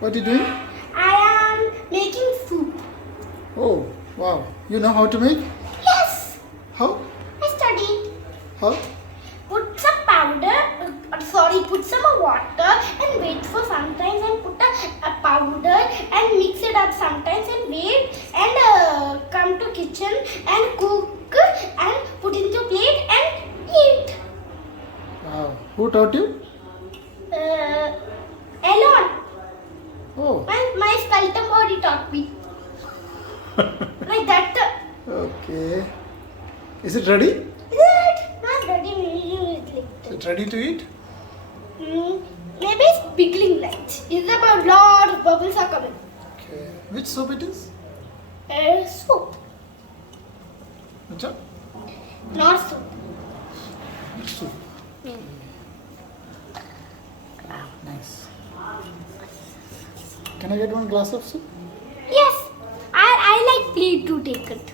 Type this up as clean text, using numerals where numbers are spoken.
What are you doing? I am making soup. Oh, wow. You know how to make? Yes, How? I studied. How? Put some powder, put some water and wait for sometimes and put a powder and mix it up sometimes and wait and come to kitchen and cook and put into plate and eat. Wow. Who taught you? Alone. Oh, My skeleton body taught me. Like that. okay. Is it ready? Good. Not ready. Maybe Is it ready to eat? maybe it's beginning light. It's about lot of bubbles are coming. Okay. Which soup it is? Soup. Which one? Not soup. Soup. Nice. Can I get one glass of soup? Yes. I like plate to take it.